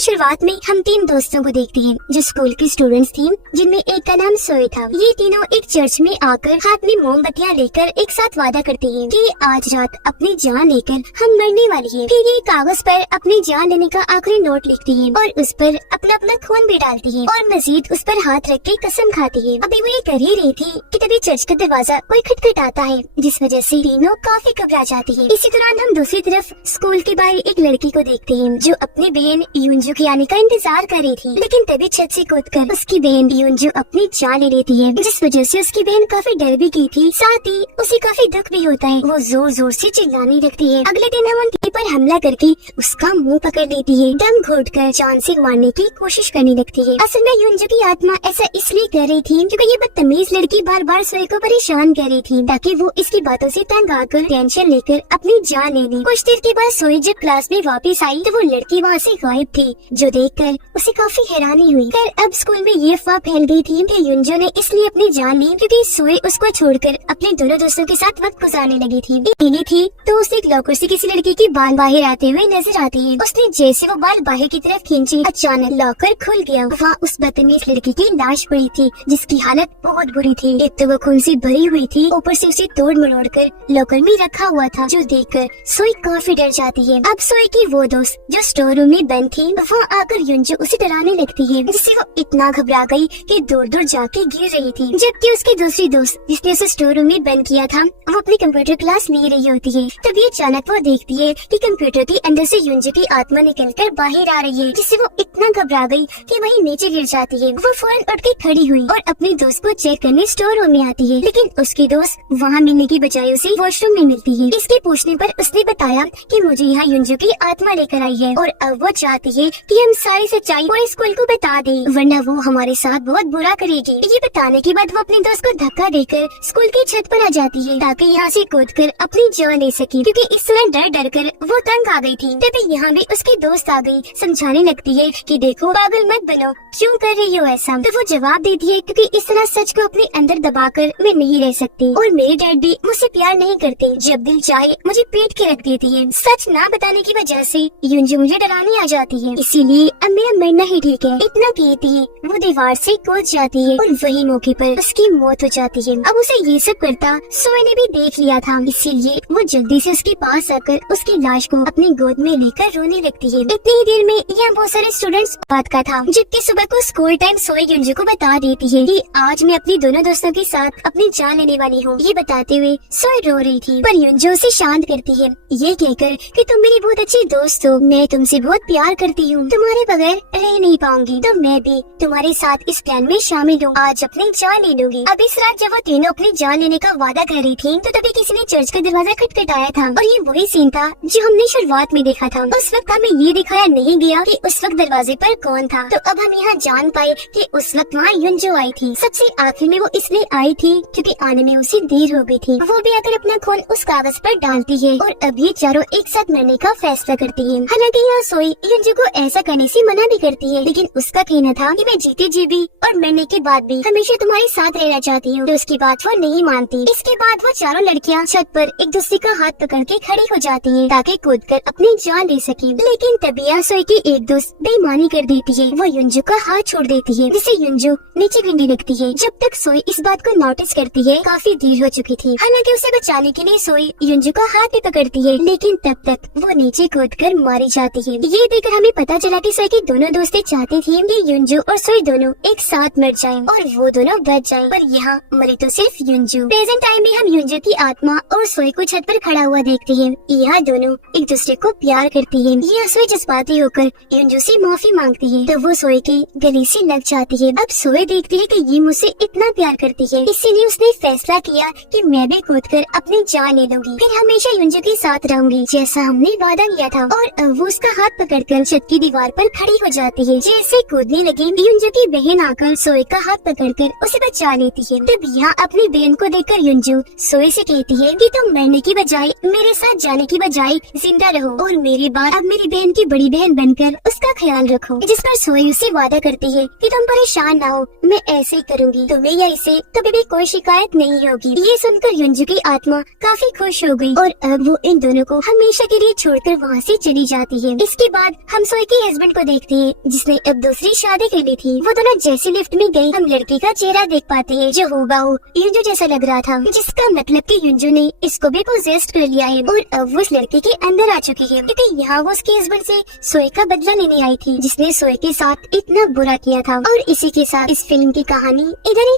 शुरुआत में हम 3 दोस्तों को देखते हैं जो स्कूल के स्टूडेंट्स थे, जिनमें एक का नाम सोए था। ये तीनों एक चर्च में आकर हाथ में मोमबत्तियां लेकर एक साथ वादा करते हैं कि आज रात अपनी जान लेकर हम मरने वाली हैं। फिर ये कागज पर अपनी जान लेने का आखिरी नोट लिखती है और उस पर अपना अपना खून भी डालती है और मजीद उस पर हाथ रख के कसम खाती है। अभी वो ये कर ही रही थी कि तभी चर्च का दरवाजा कोई खटखटाता है, जिस वजह से तीनों काफी घबरा जाती है। इसी दौरान हम दूसरी तरफ स्कूल के बाहर एक लड़की को देखते हैं जो अपनी बहन यूंजू के आने का इंतजार कर रही थी, लेकिन तभी छत से कूदकर उसकी बहन यूंजू अपनी जान ले लेती है, जिस वजह से उसकी बहन काफी डर भी गई थी, साथ ही उसे काफी दुख भी होता है। वो जोर जोर से चिल्लाने लगती है। अगले दिन हम उनके पर हमला करके उसका मुंह पकड़ लेती है, दम घोटकर जान से मारने की कोशिश करने लगती है। असल में यूंजू की आत्मा ऐसा इसलिए कर रही थी क्योंकि ये बदतमीज लड़की बार बार सोए को परेशान कर रही थी, ताकि वो इसकी बातों से तंग आकर टेंशन लेकर अपनी जान ले ले। कुछ देर के बाद सोए जब क्लास में वापस आई तो वो लड़की वहाँ से गायब थी, जो देखकर उसे काफी हैरानी हुई। फिर अब स्कूल में ये अफवाह फैल गई थी कि यूंजू ने इसलिए अपनी जान ली क्योंकि सोए उसको छोड़कर अपने दोनों दोस्तों के साथ वक्त गुजारने लगी थी। अकेली थी तो उसे एक लॉकर से किसी लड़की की बाल बाहर आते हुए नजर आती है। उसने जैसे वो बाल बाहर की तरफ खींचे, अचानक लॉकर खुल गया। वहाँ उस बदतमीज लड़की की लाश पड़ी थी, जिसकी हालत बहुत बुरी थी। एक तो वो खून से भरी हुई थी, ऊपर से उसे तोड़ मरोड़ कर लॉकर में रखा हुआ था, जो देखकर सोई काफी डर जाती है। अब सोई की वो दोस्त जो स्टोर रूम में बंद थी, वहाँ आकर यूंजू उसे डराने लगती है, जिससे वो इतना घबरा गई कि दूर दूर जाके गिर रही थी। जबकि उसकी दूसरी दोस्त जिसने उसे स्टोर रूम में बंद किया था, वो अपनी कंप्यूटर क्लास ले रही होती है। तभी अचानक वो देखती है कि कंप्यूटर के अंदर से यूंजू की आत्मा निकलकर बाहर आ रही है, जिससे वो इतना घबरा गई कि वहीं नीचे गिर जाती है। वो फौरन उठ के खड़ी हुई और अपनी दोस्त को चेक करने स्टोर रूम में आती है, लेकिन उसकी दोस्त वहाँ मिलने की बजाय उसे वॉशरूम में मिलती है। इसके पूछने पर उसने बताया कि मुझे यहाँ यूंजू की आत्मा लेकर आई है और अब वो चाहती है कि हम सारी सच्चाई पूरे स्कूल को बता दें, वरना वो हमारे साथ बहुत बुरा करेगी। ये बताने के बाद वो अपनी दोस्त को धक्का देकर स्कूल की छत पर आ जाती है, ताकि यहाँ से कूदकर अपनी जान ले सके, क्योंकि इस तरह डर डर कर वो तंग आ गई थी। तभी यहाँ भी उसकी दोस्त आ गई, समझाने लगती है कि देखो पागल मत बनो, क्यों कर रही हो ऐसा। तो वो जवाब देती है क्योंकि इस तरह सच को अपने अंदर दबाकर मैं नहीं रह सकती और मेरे डैड भी मुझसे प्यार नहीं करते, जब दिल चाहे मुझे पीट के रख देती है। सच ना बताने की वजह से यूंजू मुझे डराने आ जाती है, इसीलिए अब मेरा मरना ही ठीक है। इतना कहती है वो दीवार से कूद जाती है और वही मौके पर उसकी मौत हो जाती है। अब उसे ये सब करता सोए ने भी देख लिया था, इसीलिए वो जल्दी से उसके पास आकर उसकी लाश को अपनी गोद में लेकर रोने लगती है। इतनी ही देर में यहाँ बहुत सारे स्टूडेंट्स बात का था, जबकि सुबह को स्कूल टाइम सोए यूंजू को बता देती है कि आज मैं अपनी दोनों दोस्तों के साथ अपनी जान लेने वाली हूँ। ये बताते हुए सोए रो रही थी, पर यूंजू उसे शांत करती है, ये कहकर कि तुम मेरी बहुत अच्छी दोस्त हो, मैं तुमसे बहुत प्यार करती हूँ, तुम्हारे बगैर रह नहीं पाऊंगी, तो मैं भी तुम्हारे साथ इस प्लान में शामिल हूँ, आज अपनी जान ले लूंगी। अब इस रात जब वो तीनों अपनी जान लेने का वादा कर रही थी, तो तभी किसी ने चर्च का दरवाजा खटखटाया था और ये वही सीन था जो हमने शुरुआत में देखा था। उस वक्त हमें ये दिखाया नहीं गया कि उस वक्त दरवाजे पर कौन था, तो अब हम यहाँ जान पाए कि उस वक्त वहाँ यूंजू आई थी। सबसे आखिर में वो इसलिए आई थी क्योंकि आने में उसे देर हो गई थी। वो भी आकर अपना खून उस कागज पर डालती है और अब ये चारों एक साथ मरने का फैसला करती है। हालांकि यहाँ सोई यूंजू को ऐसा करने से मना भी करती है, लेकिन उसका कहना था कि मैं जीते जी भी और मरने के बाद भी हमेशा तुम्हारे साथ रहना चाहती हूँ, तो उसकी बात वो नहीं मानती। इसके बाद वो चारों लड़कियाँ छत पर एक दूसरे का हाथ पकड़ के खड़ी हो जाती हैं, ताकि कूदकर अपनी जान ले सके। लेकिन तभी यहाँ सोई की एक दोस्त बेईमानी कर देती है, वो यूंजू का हाथ छोड़ देती है, जिससे यूंजू नीचे गिरने लगती है। जब तक सोई इस बात को नोटिस करती है, काफी देर हो चुकी थी। हालांकि उसे बचाने के लिए सोई यूंजू का हाथ भी पकड़ती है, लेकिन तब तक वो नीचे कूदकर मारी जाती है। ये देखकर हमें पता चला कि सोई की दोनों दोस्तें चाहती थी कि यूंजू और सोई दोनों एक साथ मर जाएं और वो दोनों बच जाएं, पर यहाँ मरी तो सिर्फ यूंजू। प्रेजेंट टाइम में हम यूंजू की आत्मा और सोई को छत पर खड़ा हुआ देखते हैं। यह दोनों एक दूसरे को प्यार करती है। यह सोई जज्बाती होकर यूंजू से माफी मांगती है, तो वो सोई के गले से लग जाती है। अब सोई देखती है कि ये मुझसे इतना प्यार करती है, इसीलिए उसने फैसला किया कि मैं भी कूदकर अपनी जान ले लूंगी, फिर हमेशा यूंजू के साथ रहूंगी, जैसा हमने वादा किया था। और अब वो उसका हाथ पकड़कर छत की दीवार पर खड़ी हो जाती है। जैसे कूदने लगी, यूंजू की बहन आकर सोई का हाथ पकड़कर उसे बचा लेती है। तब यहाँ अपनी बहन को देखकर यूंजू सोई से कहती है कि तुम मरने की बजाय मेरे साथ जाने की बजाय जिंदा रहो और मेरे बाद अब मेरी बहन की बड़ी बहन बनकर उसका ख्याल रखो। जिस पर सोई उससे वादा करती है कि तुम परेशान ना हो, मैं ऐसे ही करूँगी, तुम्हें या इसे कभी भी कोई शिकायत नहीं होगी। ये सुनकर यूंजू की आत्मा काफी खुश हो गई और अब वो इन दोनों को हमेशा के लिए छोड़कर वहाँ से चली जाती है। इसके बाद हम सोई के हस्बैंड को देखते हैं जिसने अब दूसरी शादी कर ली थी। वो दोनों जैसे लिफ्ट में गए, हम लड़के का चेहरा देख पाते हैं जो हूबहू युंजू जैसा लग रहा था, जिसका मतलब कि युंजू ने इसको भी पोजेस्ट कर लिया है और अब वो उस लड़के के अंदर आ चुकी है, क्योंकि यहाँ वो उसके हस्बैंड से सोए का बदला लेने आई थी जिसने सोए के साथ इतना बुरा किया था। और इसी के साथ इस फिल्म की कहानी इधर ही